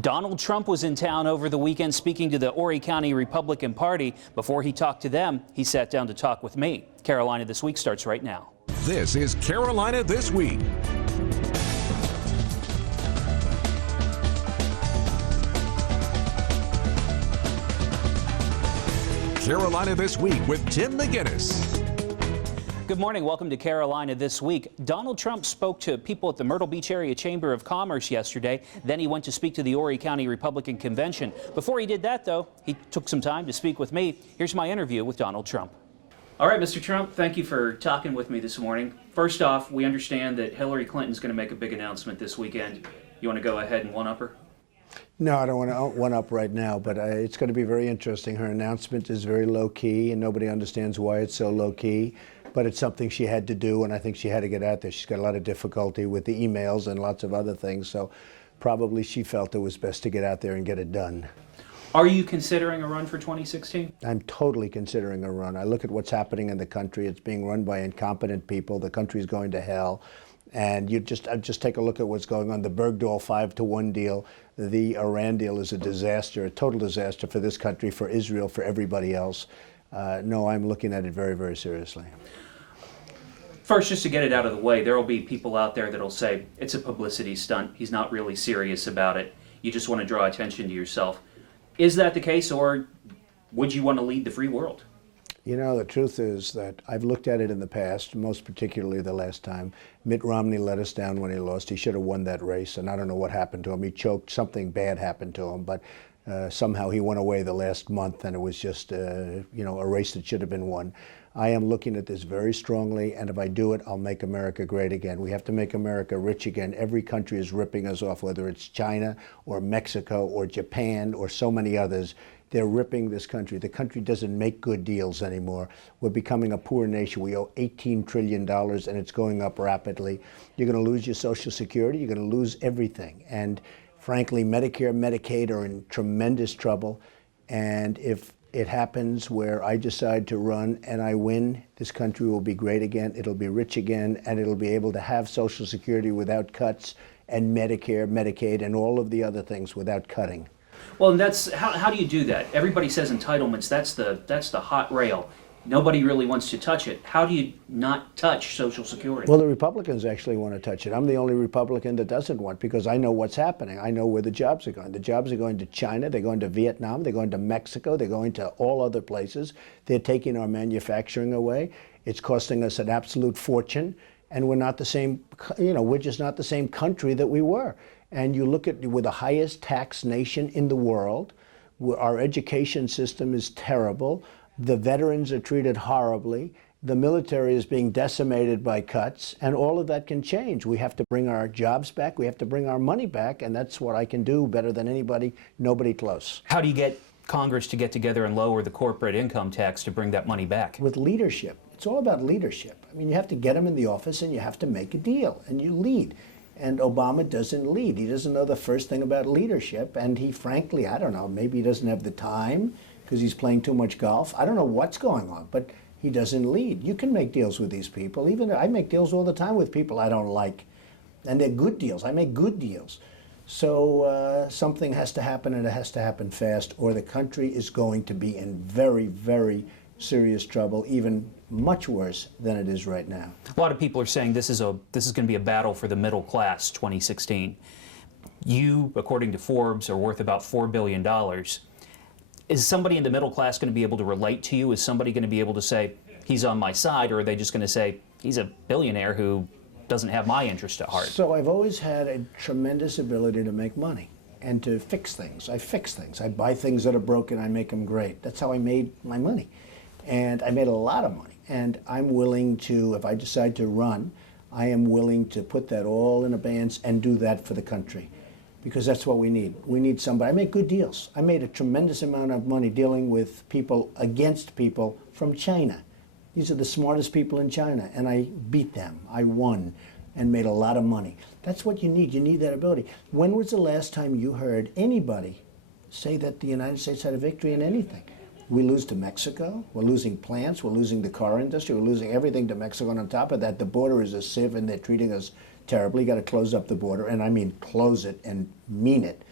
Donald Trump was in town over the weekend speaking to the Horry County Republican Party. Before he talked to them, he sat down to talk with me. Carolina This Week starts right now. This is Carolina This Week. Carolina This Week with Tim McGinnis. Good morning. Welcome to Carolina This Week. Donald Trump spoke to people at the Myrtle Beach Area Chamber of Commerce yesterday. Then he went to speak to the Horry County Republican Convention. Before he did that, though, he took some time to speak with me. Here's my interview with Donald Trump. All right, Mr. Trump, thank you for talking with me this morning. First off, we understand that Hillary Clinton's going to make a big announcement this weekend. You want to go ahead and one-up her? No, I don't want to one-up right now, but it's going to be very interesting. Her announcement is very low-key, and nobody understands why it's so low-key. But it's something she had to do, and I think she had to get out there. She's got a lot of difficulty with the emails and lots of other things, so probably she felt it was best to get out there and get it done. Are you considering a run for 2016? I'm totally considering a run. I look at what's happening in the country. It's being run by incompetent people. The country's going to hell. And just take a look at what's going on. The Bergdahl 5-to-1 deal, the Iran deal is a disaster, a total disaster for this country, for Israel, for everybody else. No, I'm looking at it very, very seriously. First, just to get it out of the way, there will be people out there that will say, it's a publicity stunt. He's not really serious about it. You just want to draw attention to yourself. Is that the case, or would you want to lead the free world? You know, the truth is that I've looked at it in the past, most particularly the last time. Mitt Romney let us down when he lost. He should have won that race, and I don't know what happened to him. He choked. Something bad happened to him, but somehow he went away the last month, and it was just, a race that should have been won. I am looking at this very strongly, and if I do it, I'll make America great again. We have to make America rich again. Every country is ripping us off, whether it's China or Mexico or Japan or so many others. They're ripping this country. The country doesn't make good deals anymore. We're becoming a poor nation. We owe $18 trillion, and it's going up rapidly. You're going to lose your Social Security. You're going to lose everything. And frankly, Medicare, Medicaid are in tremendous trouble. And if it happens where I decide to run and I win, this country will be great again, it'll be rich again, and it'll be able to have Social Security without cuts, and Medicare, Medicaid, and all of the other things without cutting. Well, and that's how do you do that? Everybody says entitlements, that's the hot rail. Nobody really wants to touch it. How do you not touch Social Security? Well, the Republicans actually want to touch it. I'm the only Republican that doesn't want, because I know what's happening. I know where the jobs are going. The jobs are going to China, they're going to Vietnam, they're going to Mexico, they're going to all other places. They're taking our manufacturing away. It's costing us an absolute fortune, and we're not the same, we're just not the same country that we were. And you look at, we're the highest tax nation in the world. Our education system is terrible. The veterans are treated horribly. The military is being decimated by cuts, and all of that can change. We have to bring our jobs back. We have to bring our money back, and that's what I can do better than anybody, nobody close. How do you get Congress to get together and lower the corporate income tax to bring that money back? With leadership. It's all about leadership. I mean, you have to get them in the office, and you have to make a deal, and you lead. And Obama doesn't lead. He doesn't know the first thing about leadership, and he, frankly, I don't know, maybe he doesn't have the time because he's playing too much golf. I don't know what's going on, but he doesn't lead. You can make deals with these people. Even I make deals all the time with people I don't like, and they're good deals. I make good deals. So something has to happen, and it has to happen fast, or the country is going to be in very, very serious trouble, even much worse than it is right now. A lot of people are saying this is going to be a battle for the middle class 2016. You, according to Forbes, are worth about $4 billion. Is somebody in the middle class going to be able to relate to you? Is somebody going to be able to say, he's on my side, or are they just going to say, he's a billionaire who doesn't have my interest at heart? So I've always had a tremendous ability to make money and to fix things. I fix things. I buy things that are broken, I make them great. That's how I made my money. And I made a lot of money. And I'm willing to, if I decide to run, I am willing to put that all in abeyance and do that for the country. Because that's what we need. We need somebody. I make good deals. I made a tremendous amount of money dealing with people, against people from China. These are the smartest people in China, and I beat them. I won and made a lot of money. That's what you need. You need that ability. When was the last time you heard anybody say that the United States had a victory in anything? We lose to Mexico. We're losing plants. We're losing the car industry. We're losing everything to Mexico. And on top of that, the border is a sieve, and they're treating us terribly. You got to close up the border, and I mean close it and mean it.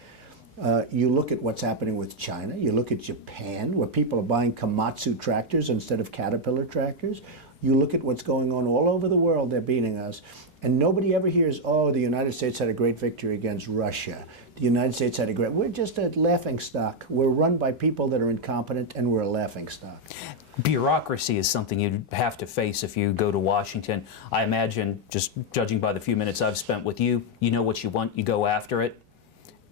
You look at what's happening with China. You look at Japan, where people are buying Komatsu tractors instead of Caterpillar tractors. You look at what's going on all over the world. They're beating us. And nobody ever hears, oh, the United States had a great victory against Russia. The United States had a great... We're just a laughingstock. We're run by people that are incompetent, and we're a laughingstock. Bureaucracy is something you'd have to face if you go to Washington. I imagine, just judging by the few minutes I've spent with you, you know what you want, you go after it.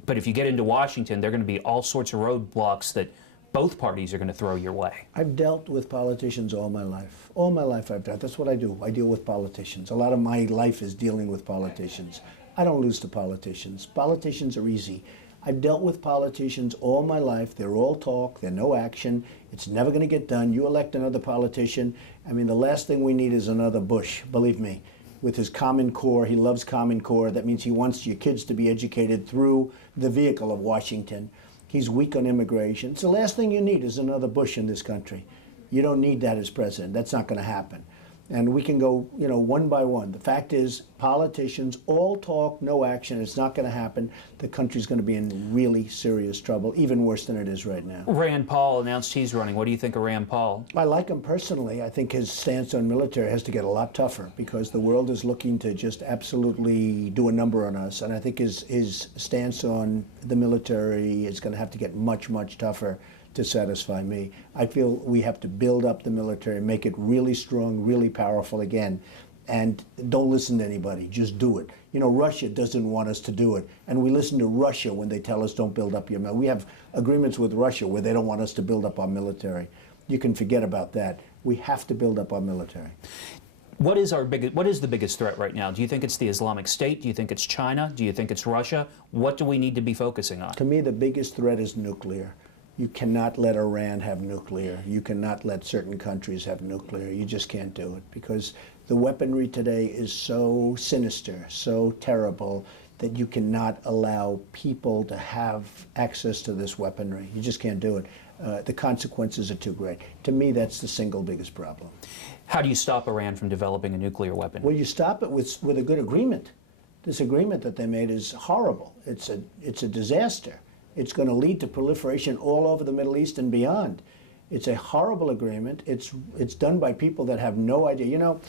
But if you get into Washington, there are going to be all sorts of roadblocks that both parties are going to throw your way. I've dealt with politicians all my life. All my life I've dealt. That's what I do. I deal with politicians. A lot of my life is dealing with politicians. I don't lose to politicians. Politicians are easy. I've dealt with politicians all my life. They're all talk. They're no action. It's never going to get done. You elect another politician. I mean, the last thing we need is another Bush, believe me. With his Common Core, he loves Common Core. That means he wants your kids to be educated through the vehicle of Washington. He's weak on immigration. It's the last thing you need is another Bush in this country. You don't need that as president. That's not going to happen. And we can go, you know, one by one. The fact is, politicians all talk, no action. It's not going to happen. The country's going to be in really serious trouble, even worse than it is right now. Rand Paul announced he's running. What do you think of Rand Paul? I like him personally. I think his stance on military has to get a lot tougher because the world is looking to just absolutely do a number on us. And I think his stance on the military is going to have to get much, much tougher to satisfy me. I feel we have to build up the military, make it really strong, really powerful again, and don't listen to anybody, just do it. You know, Russia doesn't want us to do it, and we listen to Russia when they tell us don't build up your military. We have agreements with Russia where they don't want us to build up our military. You can forget about that. We have to build up our military. What is the biggest threat right now? Do you think it's the Islamic State? Do you think it's China? Do you think it's Russia? What do we need to be focusing on? To me, the biggest threat is nuclear. You cannot let Iran have nuclear. You cannot let certain countries have nuclear. You just can't do it because the weaponry today is so sinister, so terrible, that you cannot allow people to have access to this weaponry. You just can't do it. The consequences are too great. To me, that's the single biggest problem. How do you stop Iran from developing a nuclear weapon? Well, you stop it with a good agreement. This agreement that they made is horrible. It's a disaster. It's going to lead to proliferation all over the Middle East and beyond. It's a horrible agreement. It's done by people that have no idea. You know,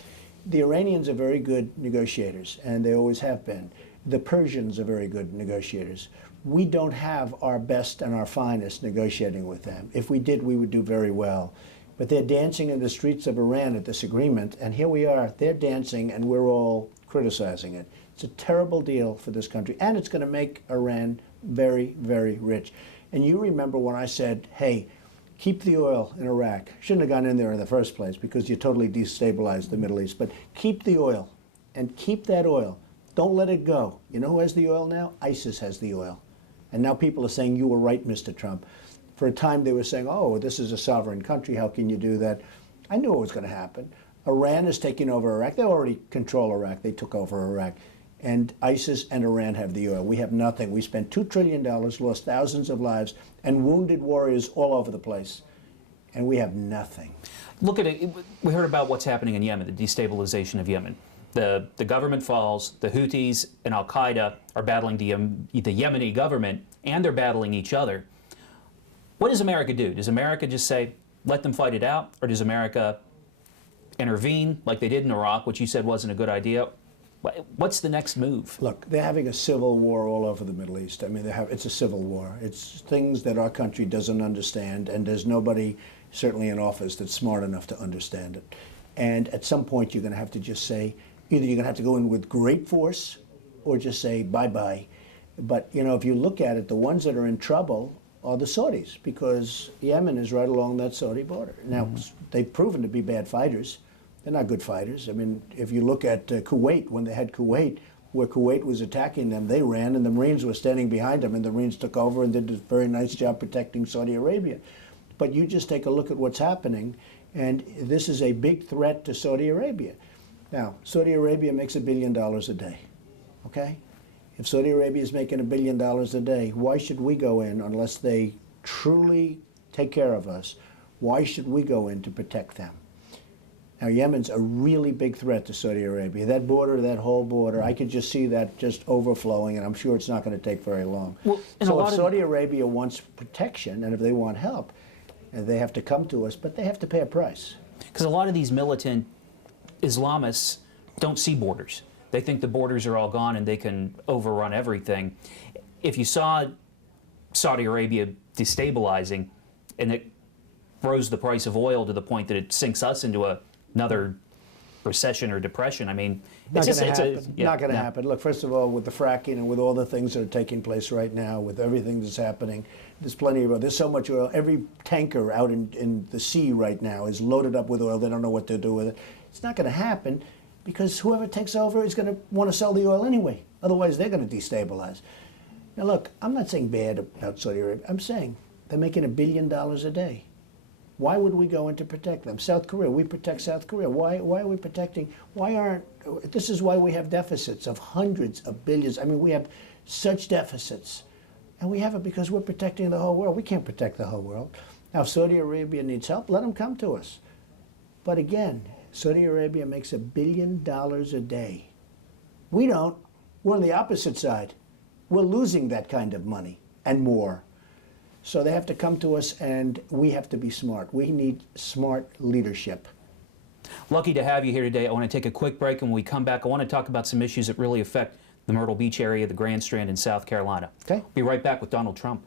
the Iranians are very good negotiators, and they always have been. The Persians are very good negotiators. We don't have our best and our finest negotiating with them. If we did, we would do very well. But they're dancing in the streets of Iran at this agreement, and here we are. They're dancing, and we're all criticizing it. It's a terrible deal for this country, and it's going to make Iran very, very rich. And you remember when I said, hey, keep the oil in Iraq. Shouldn't have gone in there in the first place because you totally destabilized the Middle East. But keep the oil, and keep that oil. Don't let it go. You know who has the oil now? ISIS has the oil. And now people are saying, you were right, Mr. Trump. For a time they were saying, oh, this is a sovereign country. How can you do that? I knew it was going to happen. Iran is taking over Iraq. They already control Iraq. They took over Iraq. And ISIS and Iran have the oil. We have nothing. We spent $2 trillion, lost thousands of lives, and wounded warriors all over the place. And we have nothing. Look at it. We heard about what's happening in Yemen, the destabilization of Yemen. The government falls, the Houthis and Al-Qaeda are battling the Yemeni government, and they're battling each other. What does America do? Does America just say, let them fight it out? Or does America intervene like they did in Iraq, which you said wasn't a good idea? What's the next move? Look, they're having a civil war all over the Middle East. I mean, it's a civil war. It's things that our country doesn't understand, and there's nobody, certainly in office, that's smart enough to understand it. And at some point, you're going to have to just say, either you're going to have to go in with great force, or just say bye-bye. But, you know, if you look at it, the ones that are in trouble are the Saudis, because Yemen is right along that Saudi border. Now, they've proven to be bad fighters. They're not good fighters. I mean, if you look at Kuwait, when they had Kuwait, where Kuwait was attacking them, they ran, and the Marines were standing behind them, and the Marines took over and did a very nice job protecting Saudi Arabia. But you just take a look at what's happening, and this is a big threat to Saudi Arabia. Now, Saudi Arabia makes $1 billion a day, okay? If Saudi Arabia is making $1 billion a day, why should we go in unless they truly take care of us? Why should we go in to protect them? Now, Yemen's a really big threat to Saudi Arabia. That border, that whole border, I could just see that just overflowing, and I'm sure it's not going to take very long. Well, so if Saudi Arabia wants protection, and if they want help, they have to come to us, but they have to pay a price. Because a lot of these militant Islamists don't see borders. They think the borders are all gone and they can overrun everything. If you saw Saudi Arabia destabilizing and it rose the price of oil to the point that it sinks us into another recession or depression, I mean, Not going to happen. Look, first of all, with the fracking and with all the things that are taking place right now, with everything that's happening, there's plenty of oil. There's so much oil. Every tanker out in the sea right now is loaded up with oil. They don't know what to do with it. It's not going to happen because whoever takes over is going to want to sell the oil anyway. Otherwise, they're going to destabilize. Now, look, I'm not saying bad about Saudi Arabia. I'm saying they're making $1 billion a day. Why would we go in to protect them? South Korea, we protect South Korea. Why are we protecting? This is why we have deficits of hundreds of billions. I mean, we have such deficits. And we have it because we're protecting the whole world. We can't protect the whole world. Now, if Saudi Arabia needs help, let them come to us. But again, Saudi Arabia makes $1 billion a day. We don't. We're on the opposite side. We're losing that kind of money and more. So they have to come to us, and we have to be smart. We need smart leadership. Lucky to have you here today. I want to take a quick break, and when we come back, I want to talk about some issues that really affect the Myrtle Beach area, the Grand Strand in South Carolina. Okay. Be right back with Donald Trump.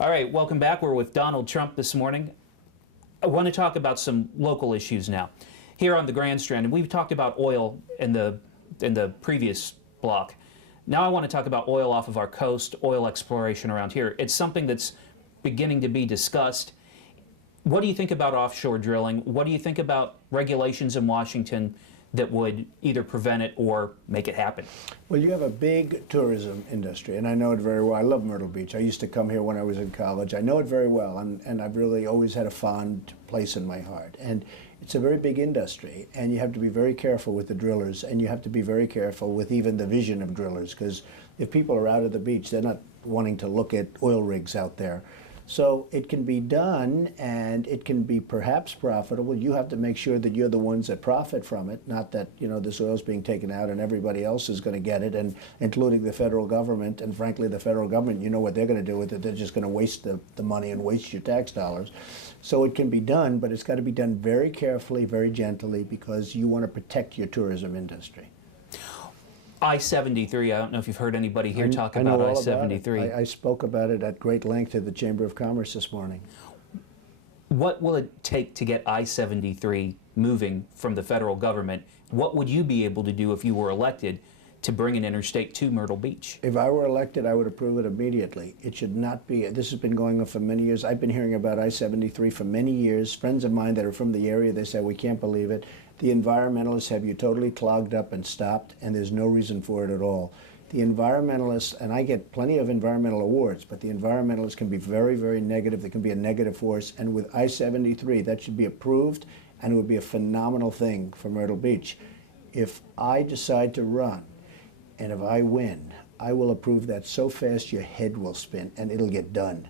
All right, welcome back. We're with Donald Trump this morning. I want to talk about some local issues now. Here on the Grand Strand, and we've talked about oil in the previous block. Now I want to talk about oil off of our coast, oil exploration around here. It's something that's beginning to be discussed. What do you think about offshore drilling? What do you think about regulations in Washington that would either prevent it or make it happen? Well, you have a big tourism industry, and I know it very well. I love Myrtle Beach. I used to come here when I was in college. I know it very well, and I've really always had a fond place in my heart. And it's a very big industry, and you have to be very careful with the drillers, and you have to be very careful with even the vision of drillers, because if people are out at the beach, they're not wanting to look at oil rigs out there. So it can be done, and it can be perhaps profitable. You have to make sure that you're the ones that profit from it, not that, you know, this oil's being taken out and everybody else is going to get it, and including the federal government. And frankly, the federal government, you know what they're going to do with it. They're just going to waste the money and waste your tax dollars. So it can be done, but it's got to be done very carefully, very gently, because you want to protect your tourism industry. I-73, I don't know if you've heard anybody here talk about I-73. I spoke about it at great length at the Chamber of Commerce this morning. What will it take to get I-73 moving from the federal government? What would you be able to do if you were elected to bring an interstate to Myrtle Beach? If I were elected, I would approve it immediately. It should not be. This has been going on for many years. I've been hearing about I-73 for many years. Friends of mine that are from the area, they say, we can't believe it. The environmentalists have you totally clogged up and stopped, and there's no reason for it at all. the environmentalists, and I get plenty of environmental awards, but the environmentalists can be very, very negative. They can be a negative force. And with I-73, that should be approved, and it would be a phenomenal thing for Myrtle Beach. If I decide to run, and if I win, I will approve that so fast your head will spin, and it'll get done.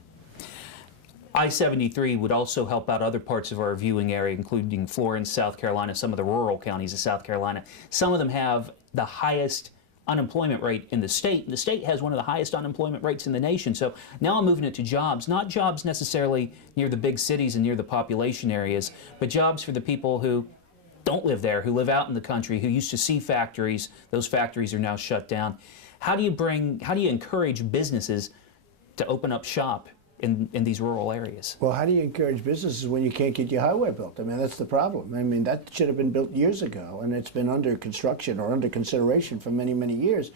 I-73 would also help out other parts of our viewing area, including Florence, South Carolina, some of the rural counties of South Carolina. Some of them have the highest unemployment rate in the state. The state has one of the highest unemployment rates in the nation. So now I'm moving it to jobs, not jobs necessarily near the big cities and near the population areas, but jobs for the people who don't live there, who live out in the country, who used to see factories. Those factories are now shut down. How do you encourage businesses to open up shop in these rural areas? Well, how do you encourage businesses when you can't get your highway built? I mean, that's the problem. I mean, that should have been built years ago, and it's been under construction or under consideration for many, many years.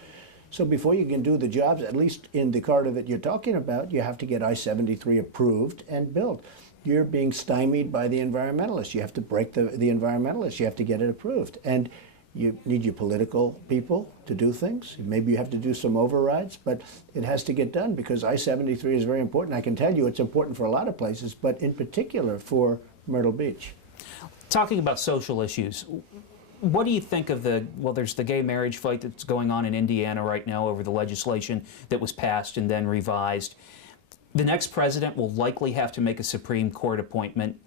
So before you can do the jobs, at least in the corridor that you're talking about, you have to get I-73 approved and built. You're being stymied by the environmentalists. You have to break the environmentalists. You have to get it approved. And you need your political people to do things. Maybe you have to do some overrides, but it has to get done because I-73 is very important. I can tell you it's important for a lot of places, but in particular for Myrtle Beach. Talking about social issues, what do you think of there's the gay marriage fight that's going on in Indiana right now over the legislation that was passed and then revised. The next president will likely have to make a Supreme Court appointment.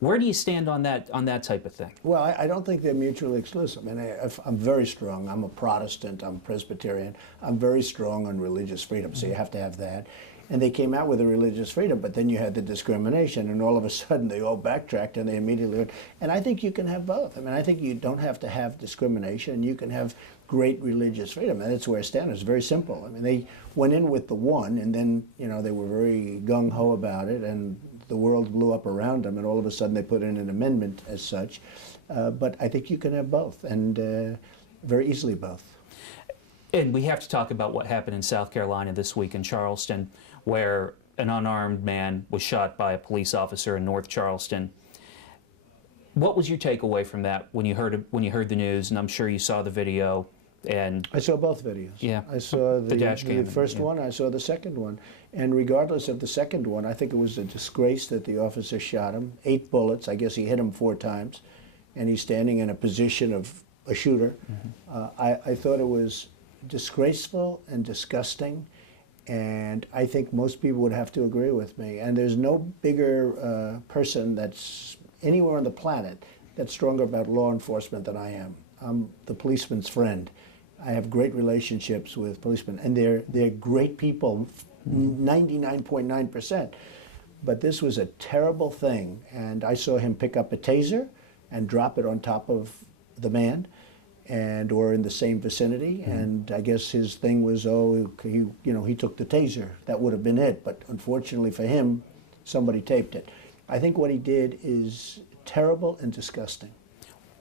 Where do you stand on that type of thing? Well, I don't think they're mutually exclusive. I mean, I'm very strong. I'm a Protestant. I'm Presbyterian. I'm very strong on religious freedom, so you have to have that. And they came out with a religious freedom, but then you had the discrimination, and all of a sudden they all backtracked and they immediately went. And I think you can have both. I mean, I think you don't have to have discrimination, and you can have great religious freedom. And that's where I stand. It's very simple. I mean, they went in with the one, and then, you know, they were very gung-ho about it, and the world blew up around them, and all of a sudden they put in an amendment as such. But I think you can have both, and very easily both. And we have to talk about what happened in South Carolina this week in Charleston, where an unarmed man was shot by a police officer in North Charleston. What was your takeaway from that when you heard the news? And I'm sure you saw the video. And I saw both videos. Yeah, I saw the dash cam. The first one. I saw the second one. And regardless of the second one, I think it was a disgrace that the officer shot him. 8 bullets. I guess he hit him 4 times, and he's standing in a position of a shooter. I thought it was disgraceful and disgusting, and I think most people would have to agree with me. And there's no bigger person that's anywhere on the planet that's stronger about law enforcement than I am. I'm the policeman's friend. I have great relationships with policemen, and they're great people, 99.9%. But this was a terrible thing, and I saw him pick up a taser and drop it on top of the man, or in the same vicinity. And I guess his thing was, he took the taser. That would have been it. But unfortunately for him, somebody taped it. I think what he did is terrible and disgusting.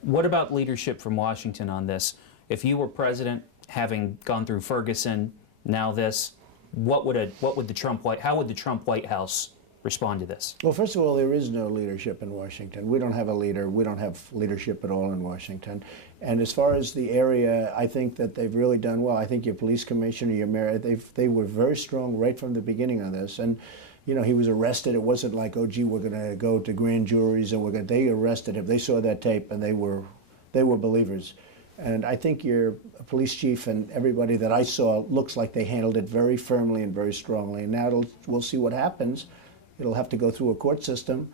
What about leadership from Washington on this? If you were president, having gone through Ferguson, now this, how would the Trump White House respond to this? Well, first of all, there is no leadership in Washington. We don't have a leader. We don't have leadership at all in Washington. And as far as the area, I think that they've really done well. I think your police commissioner, your mayor, they were very strong right from the beginning on this. And you know, he was arrested. It wasn't like, oh, gee, we're going to go to grand juries and they arrested him. They saw that tape and they were believers. And I think your police chief and everybody that I saw looks like they handled it very firmly and very strongly. And now we'll see what happens. It'll have to go through a court system.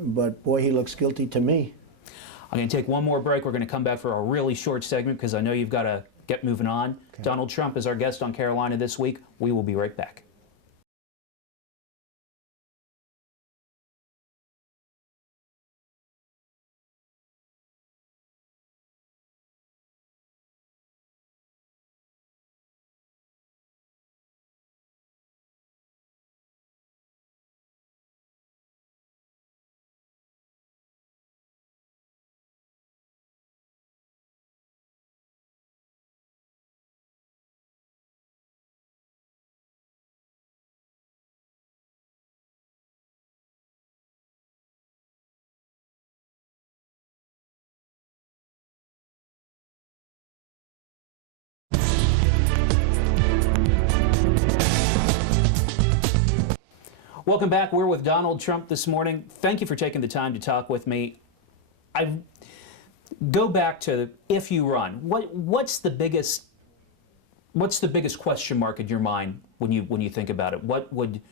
But boy, he looks guilty to me. I'm going to take one more break. We're going to come back for a really short segment because I know you've got to get moving on. Okay. Donald Trump is our guest on Carolina This Week. We will be right back. Welcome back. We're with Donald Trump this morning. Thank you for taking the time to talk with me. I go back to if you run. What's the biggest question mark in your mind when you think about it? What would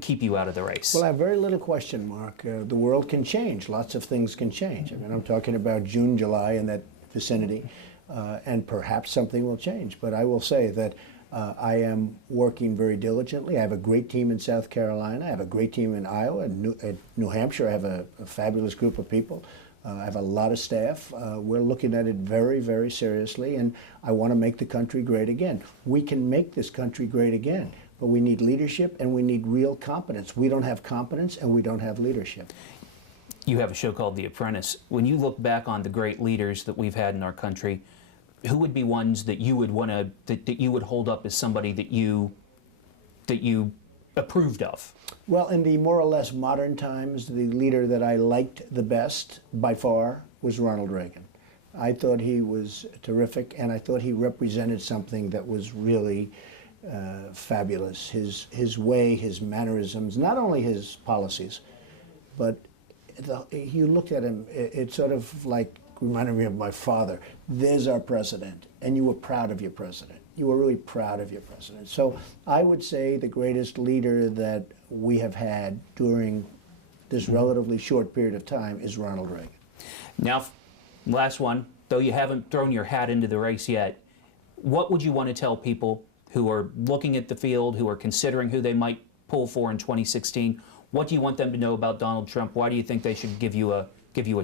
keep you out of the race? Well, I have very little question mark. The world can change. Lots of things can change. I mean, I'm talking about June, July, in that vicinity, and perhaps something will change. But I will say that I am working very diligently. I have a great team in South Carolina. I have a great team in Iowa. At New Hampshire, I have a fabulous group of people. I have a lot of staff. We're looking at it very, very seriously, and I want to make the country great again. We can make this country great again, but we need leadership and we need real competence. We don't have competence and we don't have leadership. You have a show called The Apprentice. When you look back on the great leaders that we've had in our country, who would be ones that you would want to that you would hold up as somebody that you approved of? Well, in the more or less modern times, the leader that I liked the best by far was Ronald Reagan. I thought he was terrific, and I thought he represented something that was really fabulous. His way, his mannerisms, not only his policies, but you looked at him, it sort of like reminded me of my father. There's our president, and you were proud of your president. You were really proud of your president. So I would say the greatest leader that we have had during this relatively short period of time is Ronald Reagan. Now, last one, though you haven't thrown your hat into the race yet, what would you want to tell people who are looking at the field, who are considering who they might pull for in 2016? What do you want them to know about Donald Trump? Why do you think they should give you a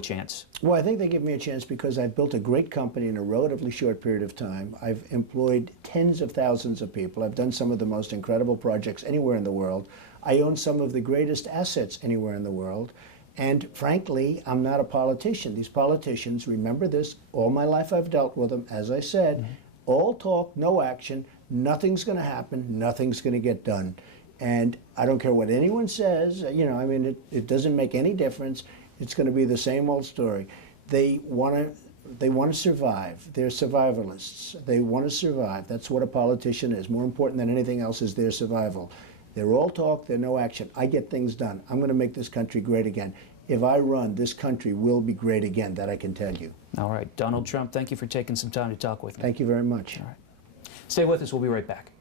chance? Well, I think they give me a chance because I've built a great company in a relatively short period of time. I've employed tens of thousands of people. I've done some of the most incredible projects anywhere in the world. I own some of the greatest assets anywhere in the world. And frankly, I'm not a politician. These politicians, remember this, all my life I've dealt with them, as I said, all talk, no action, nothing's going to happen, nothing's going to get done. And I don't care what anyone says, I mean, it doesn't make any difference. It's going to be the same old story. They want to survive. They're survivalists. They want to survive. That's what a politician is. More important than anything else is their survival. They're all talk, they're no action. I get things done. I'm going to make this country great again. If I run, this country will be great again, that I can tell you. All right. Donald Trump, thank you for taking some time to talk with me. Thank you very much. All right. Stay with us. We'll be right back.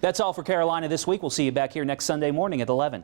That's all for Carolina this week. We'll see you back here next Sunday morning at 11.